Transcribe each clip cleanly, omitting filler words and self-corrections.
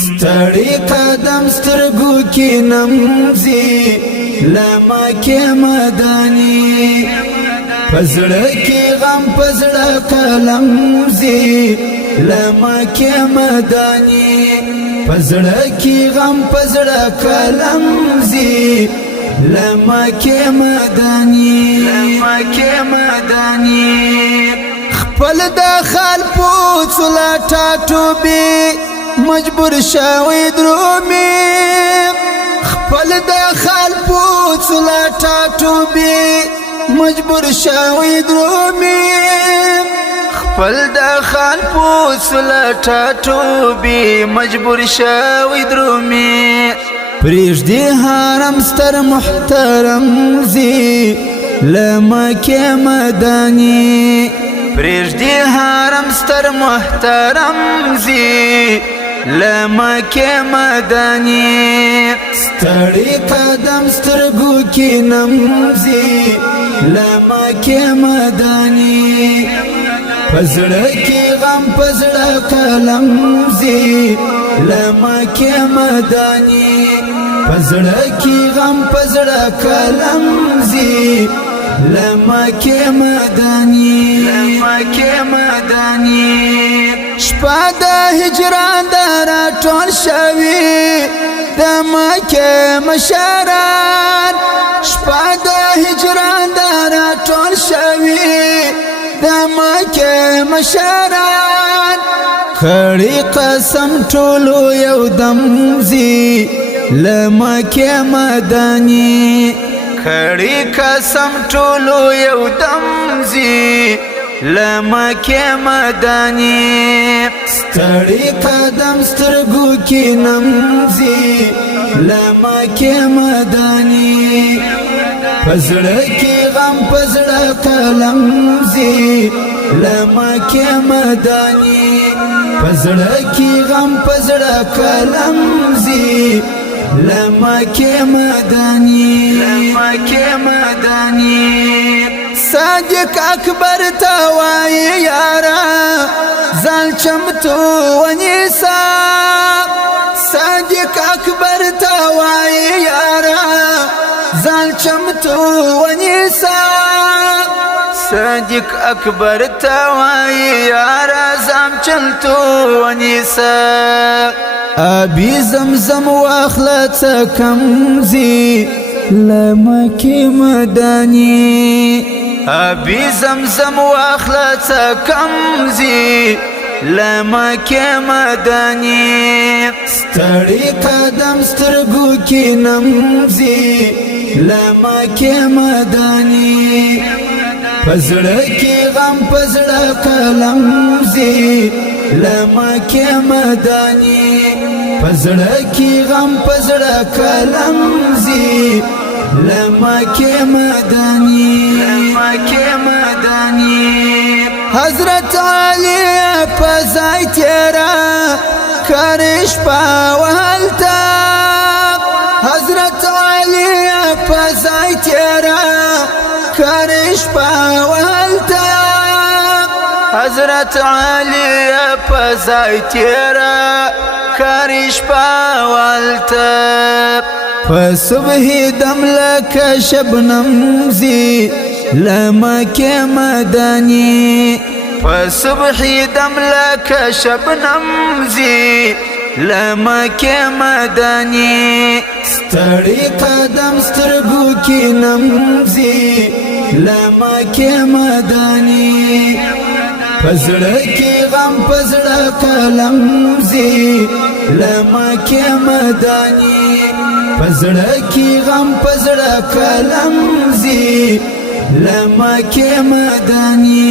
ستړي قدم سترګو کې نمځي لما کې مداني پزړه کې غم پزړه قلم زي لما کې مداني پزړه کې غم پزړه قلم زي لما کې مداني خپل داخل پوڅ لا ټاټوبي مجبور شوی درومي خپل داخل پوڅ لا ټاټوبي مجبور شوی درومي خپل داخل پوڅ لا ټاټوبي مجبور شوی درومي پرېږدي حرم ستر محترم زي لما کې مداني پرېږدي حرم ستر محترم زي لما کې مداني ستړي قدم سترګو کې نمځي لما کې مداني پزړه کې غم پزړه قلم زي لما کې مداني پزړه کې غم پزړه قلم زي لما کې مداني شپه د هجران درا ټول شوي د مکه مشران شپه د هجران درا ټول شوي د مکه مشران کړي قسم ټولو یو دم زي لما کې مداني کړي قسم ټولو یو دم زي لما کې مداني ستړي قدم سترګو کې نمځي لما کې مداني پزړه کې غم پزړه قلم زي لما کې مداني پزړه کې غم پزړه قلم زي لما کې مداني صادق اکبر توای یارا ځان چمتو ونیسا صادق اکبر توای یارا ځان چمتو ونیسا صادق اکبر توای یارا ځان چمتو ونیسا ابي زمزم واخلت كمزي لما کې مداني ابي زمزم واخلت كمزي لما کې مداني ستړي قدم سترګو کې نمځي لما کې مداني پزړه کې غم پزړه قلم زي لما کې مداني پزړه کې غم پزړه قلم زي لما کې مداني حضرت علي پزای تیرا کرش پاولتا حضرت علي پزای تیرا کرش پاولتا حضرت علي پزای تیرا کرش پاولتا فصبح دم لك شبنم زي لما کې مداني فصبح دم لك شبنم زي لما کې مداني ستړي قدم سترګو کې نمځي لما کې مداني پزړه کې غم پزړه قلم زي لما کې مداني پزړه کې غم پزړه قلم زي لما کې مداني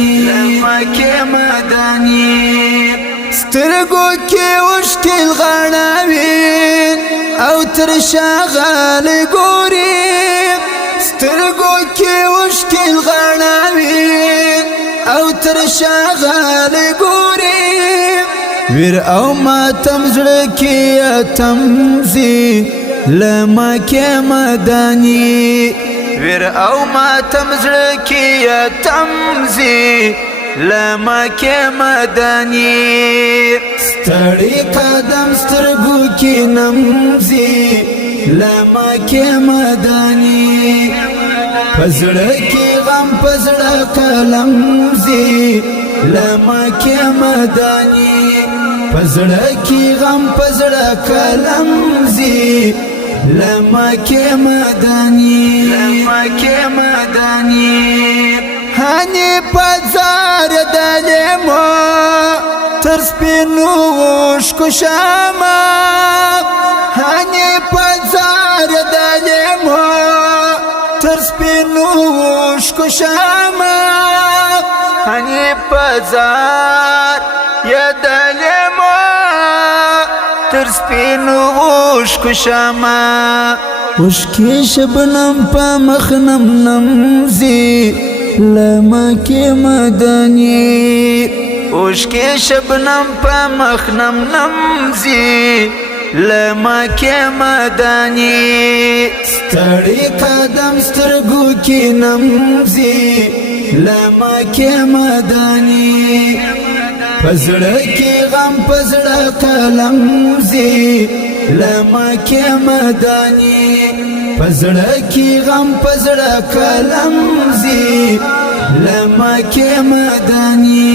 سترګو کې وشکل غړاوي او تر شغال ګوري سترګو کې وشکل غړاوي او تر شغال ګوري ویر او ماتم زړه کې اتم زی لمکه مدانی ویر او ماتم زړه کې تمزي لمکه مدانی ستړي قدم سترګو کې نمزي لمکه مدانی پزړه کې غم پزړه قلم زي لمکه مدانی پزړه کې غم پزړه قلم زي لمکه مدانی هني پزار دلمو تر سپینو شکو شاما هني پزار دلمو تر سپینو شکو شاما هني پزار دلمو تر سپینو شکو شاما وشکی شبنم پا مخنم نمزی لمکه مدانی وشکی شبنم پا مخنم نمزی لمکه مدانی ستړي قدم سترګو کې نمزي لمکه مدانی پزړه کې غم پزړه قلم زي لمکه مدانی پزړه کې غم پزړه قلم زي لمکه مدانی